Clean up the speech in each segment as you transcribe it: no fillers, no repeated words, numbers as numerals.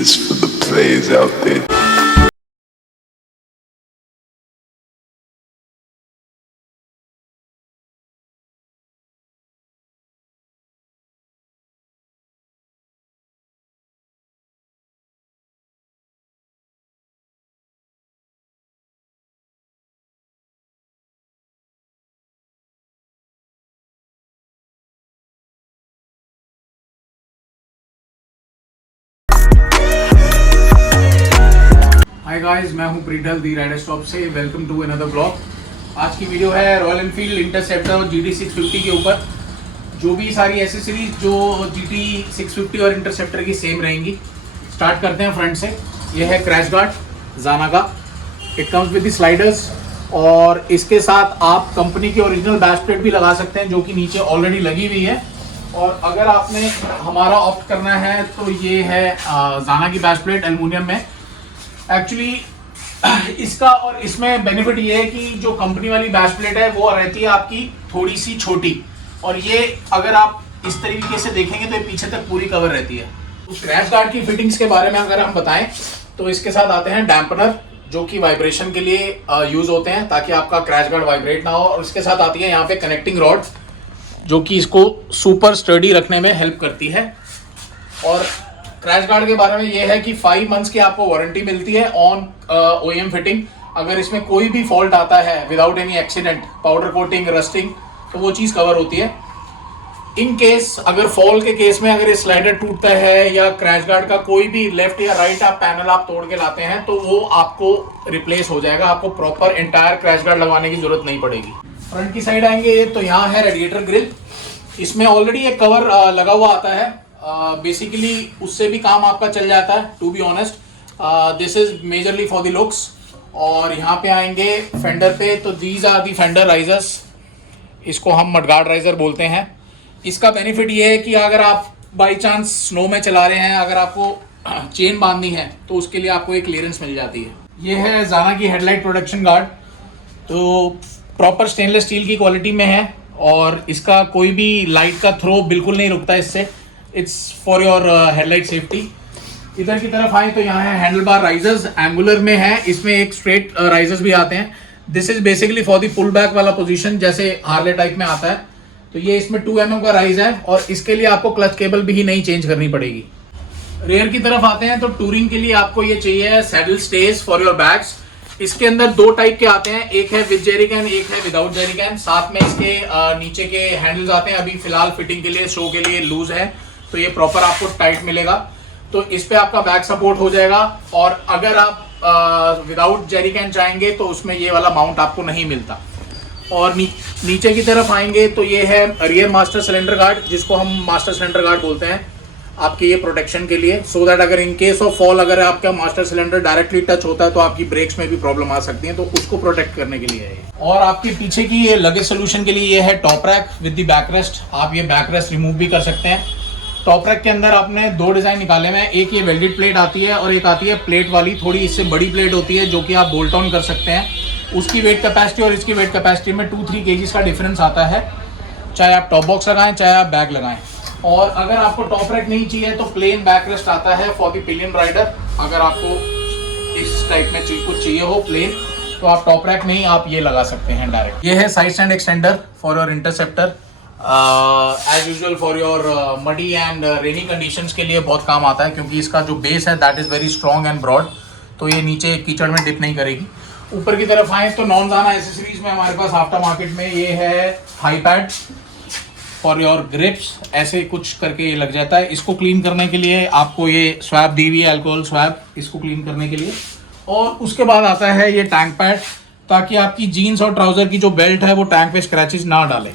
This for the players out there. Hi guys, मैं हूं Preedal the rider stop से। Welcome to another blog. आज की video है रॉयल एनफील्ड इंटरसेप्टर और GT 650 के ऊपर। जो भी सारी एसेसरीज जो GT 650 और इंटरसेप्टर की सेम रहेंगी। स्टार्ट करते हैं फ्रंट से। ये है क्रैश गार्ड जाना का। It comes with the sliders और इसके साथ आप कंपनी की ओरिजिनल बैश प्लेट भी लगा सकते हैं जो कि नीचे ऑलरेडी लगी हुई है। और अगर आपने हमारा ऑप्ट करना है तो ये है जाना की बैश प्लेट एल्युमिनियम में। एक्चुअली इसका और इसमें बेनिफिट ये है कि जो कंपनी वाली बैश प्लेट है वो रहती है आपकी थोड़ी सी छोटी, और ये अगर आप इस तरीके से देखेंगे तो ये पीछे तक पूरी कवर रहती है। तो क्रैश गार्ड की फिटिंग्स के बारे में अगर हम बताएं तो इसके साथ आते हैं डैम्पनर जो कि वाइब्रेशन के लिए यूज होते हैं ताकि आपका क्रैश गार्ड वाइब्रेट ना हो। और इसके साथ आती है यहाँ पे कनेक्टिंग रॉड जो कि इसको सुपर स्टडी रखने में हेल्प करती है। और क्रैश गार्ड के बारे में यह है कि 5 मंथ्स की आपको वारंटी मिलती है ऑन OEM फिटिंग। अगर इसमें कोई भी फॉल्ट आता है without any accident, powder coating, rusting, तो वो चीज़ कवर होती है। इन केस अगर फॉल के केस में अगर ये स्लाइडर टूटता है या क्रैश गार्ड का कोई भी लेफ्ट या राइट आप पैनल आप तोड़ के लाते हैं तो वो आपको रिप्लेस हो जाएगा। आपको प्रॉपर एंटायर क्रैश गार्ड लगवाने की जरूरत नहीं पड़ेगी। फ्रंट की साइड आएंगे तो यहाँ है रेडिएटर ग्रिल। इसमें ऑलरेडी एक कवर लगा हुआ आता है। बेसिकली उससे भी काम आपका चल जाता है। To be honest, this is majorly for the looks. और यहाँ पे आएंगे फेंडर पे तो these are the fender risers. इसको हम मडगार्ड राइजर बोलते हैं। इसका बेनिफिट ये है कि अगर आप बाई चांस स्नो में चला रहे हैं, अगर आपको चेन बांधनी है तो उसके लिए आपको एक क्लियरेंस मिल जाती है। ये है जाना की हेडलाइट प्रोटेक्शन गार्ड। तो प्रॉपर स्टेनलेस स्टील की क्वालिटी में है और इसका कोई भी लाइट का थ्रो बिल्कुल नहीं रुकता इससे। It's for your headlight safety. इधर की तरफ आए तो यहाँ है हैंडल बार राइजर्स, एंगुलर में है। इसमें एक स्ट्रेट राइजर्स भी आते हैं। This is basically for the pull back वाला पोजीशन जैसे हार्ले टाइप में आता है। तो ये इसमें 2 mm का राइज है और इसके लिए आपको क्लच केबल भी नहीं चेंज करनी पड़ेगी। रेयर की तरफ आते हैं तो टूरिंग के लिए आपको ये चाहिए saddle stage for your bags. इसके अंदर 2 टाइप के आते हैं, एक है विद जेरी कैन, एक है विदाउट जेरी कैन। साथ में इसके नीचे के हैंडल्स आते हैं। अभी फिलहाल फिटिंग के लिए शो के लिए लूज है तो ये प्रॉपर आपको टाइट मिलेगा। तो इस पे आपका बैक सपोर्ट हो जाएगा। और अगर आप विदाउट जेरी कैन चाहेंगे तो उसमें ये वाला माउंट आपको नहीं मिलता। और नीचे की तरफ आएंगे तो ये है रियर मास्टर सिलेंडर गार्ड जिसको हम मास्टर सिलेंडर गार्ड बोलते हैं आपके ये प्रोटेक्शन के लिए। सो दैट अगर इन केस ऑफ फॉल अगर आपका मास्टर सिलेंडर डायरेक्टली टच होता है तो आपकी ब्रेक्स में भी प्रॉब्लम आ सकती है, तो उसको प्रोटेक्ट करने के लिए है। और आपके पीछे की ये लगेज सोल्यूशन के लिए ये है top rack with the back rest. आप ये बैक रेस्ट रिमूव भी कर सकते हैं। टॉप रैक के अंदर आपने 2 डिजाइन निकाले हुए हैं। एक ये वेल्डेड प्लेट आती है और एक आती है प्लेट वाली, थोड़ी इससे बड़ी प्लेट होती है जो कि आप बोल्ट ऑन कर सकते हैं। उसकी वेट कैपेसिटी और इसकी वेट कैपेसिटी में 2-3 kgs का डिफरेंस आता है, चाहे आप टॉप बॉक्स लगाएं चाहे आप बैग लगाएं। और अगर आपको टॉप रैक नहीं चाहिए तो प्लेन बैक रेस्ट आता है फॉर द पिलियन राइडर। अगर आपको इस टाइप में कुछ चाहिए हो प्लेन तो आप टॉप रैक नहीं, आप ये लगा सकते हैं डायरेक्ट। ये है side stand extender for your Interceptor. As usual for your muddy and rainy conditions के लिए बहुत काम आता है क्योंकि इसका जो बेस है that is very strong and broad, तो ये नीचे कीचड़ में डिप नहीं करेगी। ऊपर की तरफ आए तो नॉन जाना एसेसरीज में हमारे पास आफ्टर मार्केट में ये है thigh pad for your grips. ऐसे कुछ करके ये लग जाता है। इसको क्लीन करने के लिए आपको ये स्वैब दी हुई है, अल्कोहल स्वैब, इसको क्लीन करने के लिए। और उसके बाद आता है ये टैंक पैड ताकि आपकी जीन्स और ट्राउजर की जो बेल्ट है वो टैंक पे स्क्रैचेस ना डाले।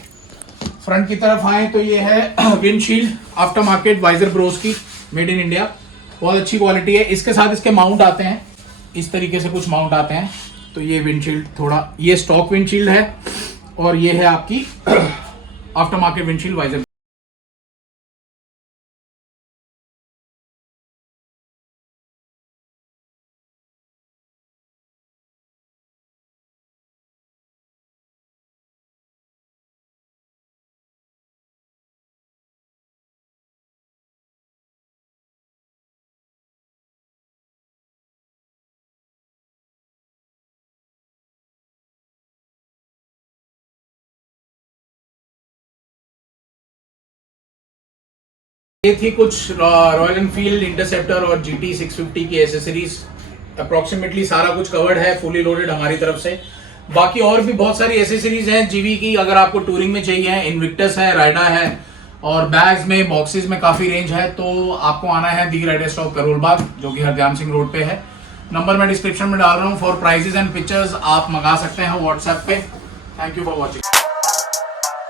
फ्रंट की तरफ आए तो ये है windshield after market visor bros की, मेड इन इंडिया। बहुत अच्छी क्वालिटी है। इसके साथ इसके माउंट आते हैं, इस तरीके से कुछ माउंट आते हैं। तो ये विंडशील्ड थोड़ा ये स्टॉक विंडशील्ड है और ये है आपकी आफ्टर मार्केट विंडशील्ड वाइजर। ये थी कुछ रॉयल एनफील्ड इंटरसेप्टर और GT 650 की एसेसरीज। अप्रॉक्सीमेटली सारा कुछ कवर्ड है, फुली लोडेड हमारी तरफ से। बाकी और भी बहुत सारी एसेसरीज हैं जीवी की, अगर आपको टूरिंग में चाहिए। इनविक्टस है, राइडा है, और बैग्स में, बॉक्सेस में काफी रेंज है। तो आपको आना है दी राइडर स्टॉप करोल बाग, जो कि हरदयाम सिंह रोड पे है। नंबर मैं डिस्क्रिप्शन में डाल रहा हूँ। फॉर प्राइजेस एंड पिक्चर्स आप मंगा सकते हैं व्हाट्सएप पे। Thank you for watching.